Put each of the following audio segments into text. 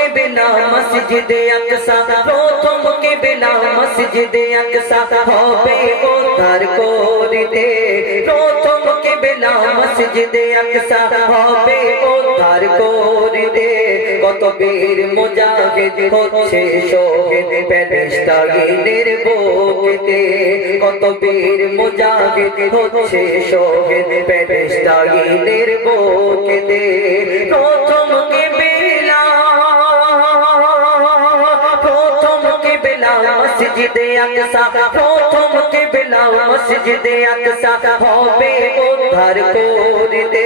কিবলা মসজিদে আকসা প্রথম কিবলা মসজিদে আকসা হবে উদ্ধার করিতে প্রথম কিবলা মসজিদে আকসা হবে উদ্ধার করিতে কত বীর মুজাহিদ হচ্ছে শহীদ প্যালেস্টাইনের বুকেতে কত বীর মুজাহিদ হচ্ছে শহীদ প্যালেস্টাইনের বুকেতে প্রথম কিবলা মসজিদে আকসা প্রথম কিবলা মসজিদে আকসা হবে উদ্ধার করিতে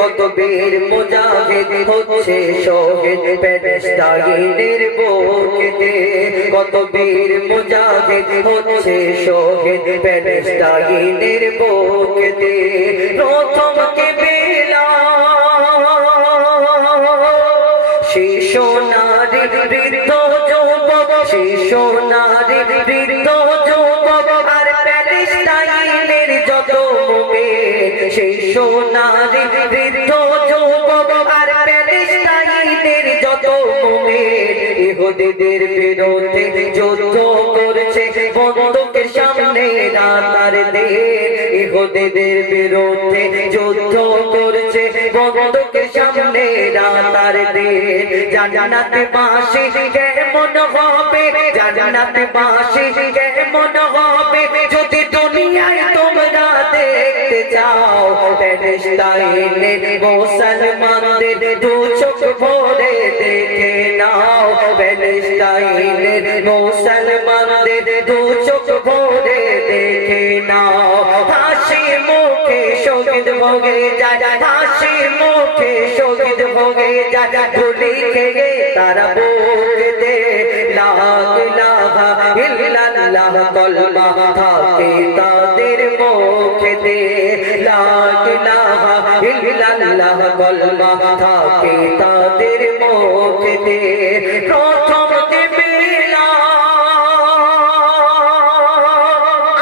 কত বীর মুজাহিদ হচ্ছে শহীদ প্যালেস্টাইনের বুকেতে কত বীর মুজাহিদ হচ্ছে শহীদ প্যালেস্টাইনের বুকেতে প্রথম কিবলা শিশু নারী বৃদ্ধ যুবক শিশু নারী বৃদ্ধ যুবক আর প্যালেস্টাইনের যত মুমিন শিশু নারী বৃদ্ধ যুবক আর প্যালেস্টাইনের যত মুমিন ইহুদিদের বিরুদ্ধে যুদ্ধ করছে বন্দুকের সামনে রাতার দিন ইহুদিদের বিরুদ্ধে যুদ্ধ করছে বন্দুকের সামনে রাতার দিন জান্নাতে বাসি কেমন হবে জান্নাতে বাসি কেমন হবে যদি দুনিয়ায় তোমরা দেখতে চাও প্যালেস্টাইনের মুসলমানদের দু চোখ ভরে দেখে নাও প্যালেস্টাইনের মুসলমানদের দু চোখ ভরে দেখে নাও হাসি মুখে শহীদ ভোগে যায় হাসি মুখে শহীদ ভোগে যায় গুলি খেয়ে তারা বলতে লা ইলাহা ইল্লাল্লাহ কলমা থাকে তাদের মুখেতে লা ইলাহা ইল্লাল্লাহ কলমা থাকে তাদের মুখেতে প্রথম কিবলা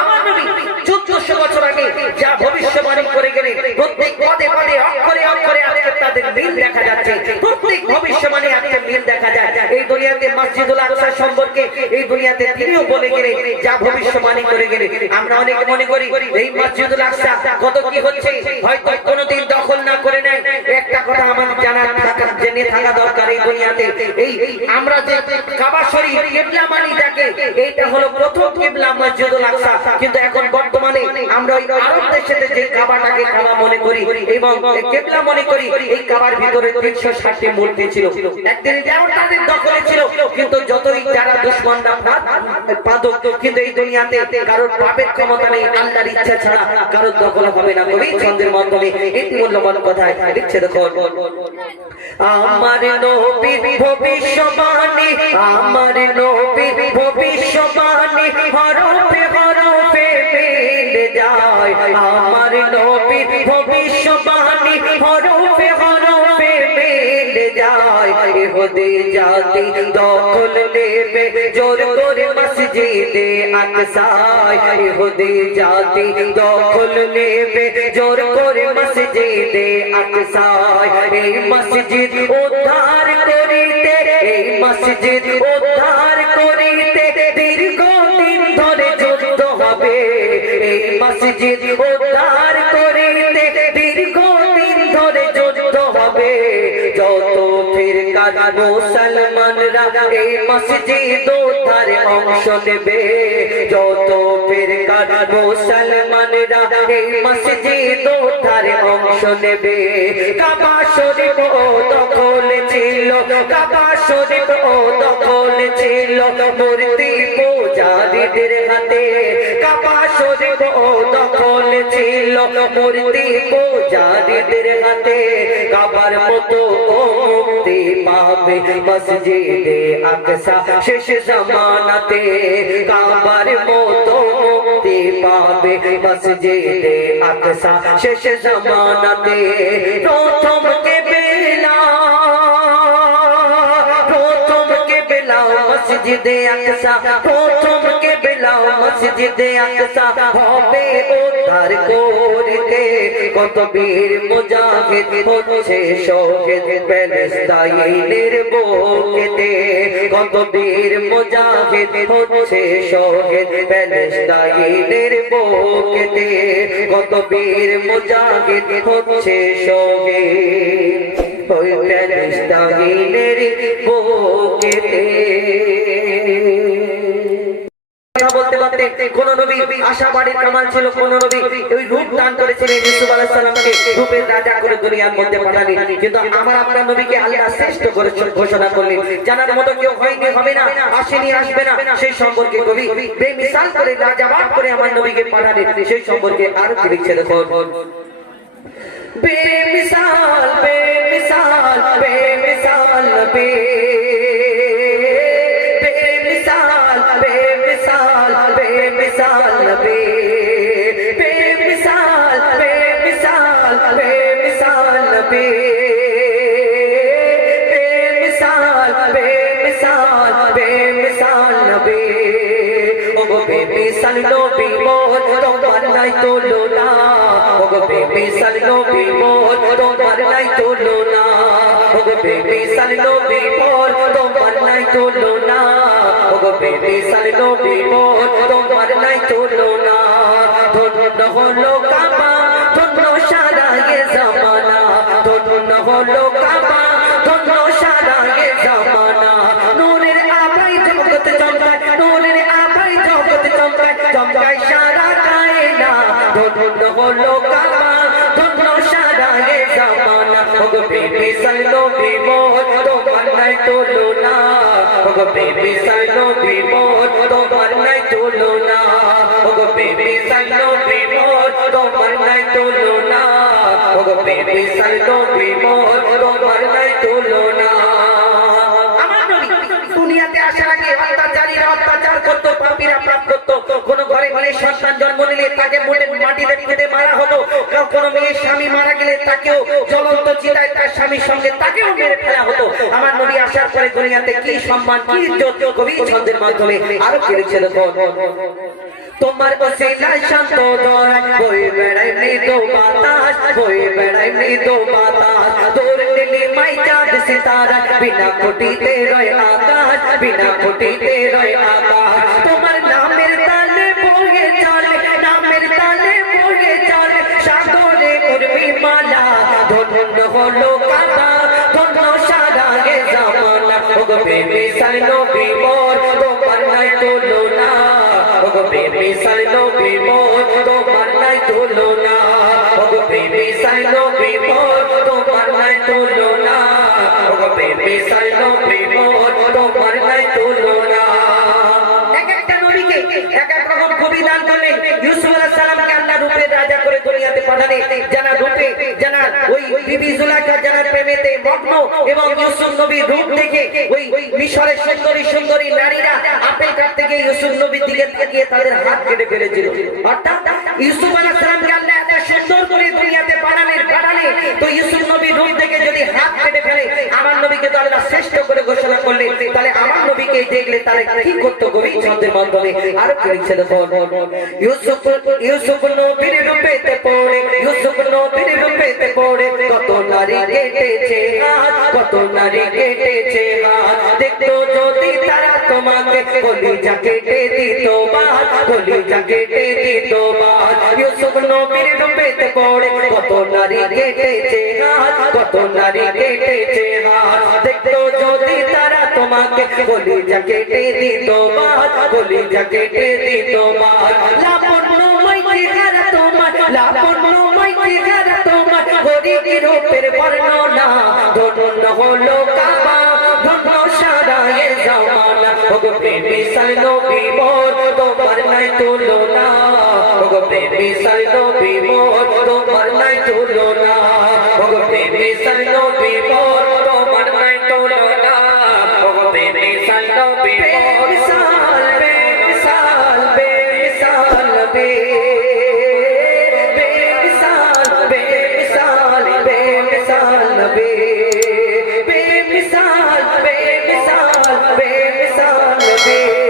আমার নবী 1400 বছর আগে যা ভবিষ্যবাণী করে গেলেন প্রত্যেক পদে পদে অক্ষরে অক্ষরে আজকে তাদের মিল দেখা যাচ্ছে প্রত্যেক ভবিষ্যবাণী আজকে মিল দেখা যায় এই দুনিয়াতে মসজিদুল আকসা সম্পর্কে এই দুনিয়াতে তিনিও বলে গেলেন যা ভবিষ্যবাণী করে গেলেন আমরা অনেকে মনে করি এই মসজিদুল আকসা কত কি হচ্ছে হয়তো কোনোদিন দখল না করে নেয় একটা কথা আমাদের জানা থাকা জেনে থাকা দরকার এই দুনিয়াতে এই আমরা যে কাবা শরীফ কিবলা মানি যাকে এইটা হলো প্রথম কিবলা মসজিদুল আকসা কিন্তু এখন বর্তমানে আমরা ওই আরব দেশেতে যে কাবাটাকে কাবা মনে করি এবং কিবলা মনে করি এই কাবার ভিতরে 360টি মূর্তি ছিল একদিন যেমন তাদের দখলে ছিল কিন্তু যতই যারা দুশমনরা পাদক কিন্তু এই দুনিয়াতে কারোর পাপের ক্ষমতা নেই আল্লাহর ইচ্ছা ছাড়া কারোর দখল হবে না কবি ছন্দের মাধ্যমে এটি মূল্যবান কথায় লিখছে দেখো আমার নবীর ভবিষ্যবাণী আমার নবীর ভবিষ্যবাণী হরফে হরফে মিলে যায় আমার নবীর ভবিষ্যবাণী হরফে হরফে মিলে যায় ইহুদি জাতি দখল নেবে জোর করে মসজিদে আকসা ইহুদি জাতি দখল নেবে জোর করে মসজিদে আকসা এই মসজিদ উদ্ধার করিতে এই মসজিদ উদ্ধার করিতে দীর্ঘদিন ধরে যুদ্ধ হবে এই মসজিদ উদ্ধার করিতে দীর্ঘদিন ধরে যুদ্ধ হবে যত ফিরকার মুসলমানরা এই মসজিদ উদ্ধারে অংশ নেবে যত ফিরকার মুসলমানরা এই মসজিদ উদ্ধারে অংশ নেবে কাবা শরীফ দখল ছিল কাবা শরীফ দখল ছিল মূর্তি পূজারীদের হাতে কাবা শরীফ দখল ছিল মূর্তি পূজারীদের হাতে কাবার মতো মুক্তি পাবে মসজিদে আকসা শেষ জামানাতে কাবার মতো মুক্তি পাবে মসজিদে আকসা শেষ জামানাতে প্রথম কিবলা মসজিদে আকসা প্রথম কেবলা মসজিদে আকসা হবে উদ্ধার করতে কত বীর মুজাহিদ হচ্ছে শহীদ প্যালেস্তাইনের বুকেতে কত বীর মুজাহিদ হচ্ছে শহীদ প্যালেস্তাইনের বুকেতে কত বীর মুজাহিদ হচ্ছে শহীদ ওই প্যালেস্তাইনের বুকেতে বলতে বলতে কোন নবী আশাবাড়ির কামাল ছিল, কোন নবী ওই রূপ দান করেছিলেন ইউসুফ আলাইহিস সালামকে রূপের রাজা করে দুনিয়ার মধ্যে পাঠালেন, কিন্তু আমার আপনার নবীকে আল্লাহ শ্রেষ্ঠ করে ঘোষণা করলেন। জানার মতো কেউ হয়নি, হবে না, আসেনি, আসবে না, সেই সম্পর্কে কবি বেমিসাল করে লাজবাব করে আমার নবীকে পাঠালেন। সেই সম্পর্কে আর কি লিখছে দেখো, বেমিসাল বেমিসাল বেমিসাল নবী बेमिसाल बेमिसाल नबी बेमिसाल बेमिसाल बेमिसाल नबी बेमिसाल बेमिसाल बेमिसाल नबी ओ बेमिसाल नबी मोर তোমার নাই তুলনা ও বেমিসাল নবী মোর তোমার নাই তুলনা ও বেমিসাল নবী মোর তোমার নাই তুলনা বেমিসাল নবী মোর তোমার নাই তুলনা ধন্য হলো কাবা ধন্য সারা এ জামানা ধন্য হলো কাবা ধন্য সারা এ জামানা নূরের আভাই জগৎ চমকায় নূরের আভাই জগৎ চমকায় চমকায় সারা কায়না ধন্য হলো কাবা ধন্য সারা এ জামানা ও বেমিসাল নবী মোর তোমার নাই তুলনা বেমিসাল নবী মোর তোমার নাই তুলনা ও বেমিসাল নবী মোর তোমার নাই তুলনা ও বেমিসাল নবী মোর তোমার নাই তুলনা। আমার নবী দুনিয়াতে আসার আগে অত্যাচারীরা অত্যাচার করতো, পাপীরা পাপ করতো। কোন ঘরে মেয়ে সন্তান জন্ম নিলে তাকে মাটিতে পুঁতে মারা হতো, কোন মেয়ের স্বামী মারা গেলে তাকেও জ্বলন্ত চিতায় তার স্বামীর সঙ্গে তাকেও মেরে ফেলা হতো। আমার নবী আসার পরে দুনিয়াতে কি সম্মান কি ইজ্জত কবি ছন্দের মাধ্যমে আরো কি লিখছে দেখো, তোমার ওসিলায় শান্ত দরাই বয়ে বেড়াই মৃদু বাতাস বয়ে বেড়াই মৃদু বাতাস তোর দিলে মাই চাঁদ সিতারা বিনা খুঁটিতে রয় আকাশ বিনা খুঁটিতে রয় আকাশ তোমার নামের তালে বয়ে চলে নামের তালে বয়ে চলে সাগরে উর্মি মালা ধন্য হলো কাবা ধন্য সারা এ জামানা ও বেমিসাল নবী মোর তোমার নাই তুলনা ও বেমিসাল নবী মোর তোমার নাই তুলনা ও বেমিসাল নবী মোর তোমার নাই তুলনা ও বেমিসাল নবী মোর তোমার নাই তুলনা। এক একটা নবীকে এক এক রকম কবি দান করলেন। ইউসুফ আলাইহিস সালামকে আল্লাহ রূপের রাজা করে দুনিয়াতে পাঠালেন, যারা রূপে যারা ওই বিবি জুলাইখা যারা প্রেমেতে মগ্ন এবং ইউসুফ নবীর রূপ দেখে ওই মিশরের সুন্দরী সুন্দরী নারীরা আপেল কাটতে গিয়ে ইউসুফ নবীর দিকে তাকিয়ে তাদের হাত কেটে ফেলেছিল। অর্থাৎ ইউসুফ আলাইহিস সালামকে আল্লাহ এত সুন্দর করে দুনিয়াতে পাঠালেন, তো ইউসুফ নবীর রূপ দেখে যদি হাত কেটে ফেলে আমার নবীকে তো আল্লাহ শ্রেষ্ঠ করে ঘোষণা করলেন, তাহলে আমার নবীকে দেখলে তারা কি করতো কবি ছন্দের মাধ্যমে আরো কি লিখছে দেখো, ইউসুফ নবীর রূপেতে পড়ে ইউসুফ নবীর রূপেতে পড়ে কত নারী কেটেছে হাত কত নারী কেটেছে হাত দেখতো যদি তারা তোমাকে কলিজা কেটে দিত বাদ কলিজা কেটে দিত বাদ ইউসুফ নবীর রূপেতে পড়ে কত নারী কেটেছে হাত কত নারী কেটেছে হাত দেখতো যদি তারা তোমাকে কলিজা কেটে দিত বাদ কলিজা কেটে দিত বাদ লাপন্নময় চেহারা তোমার লাপন্নময় চেহারা তোমার গরিব রূপের বর্ণনা ধন্য হলো কাবা ধন্য সারা এ জামানা ও বেমিসাল নবী মোর তোমার নাই তুলনা ও বেমিসাল নবী মোর তোমার নাই তুলনা ও বেমিসাল নবী মোর তোমার নাই তুলনা ও বেমিসাল নবী মোর বেমিসাল বেমিসাল বেমিসাল নবী বেমিসাল বেমিসাল বেমিসাল নবী বেমিসাল বেমিসাল বেমিসাল दे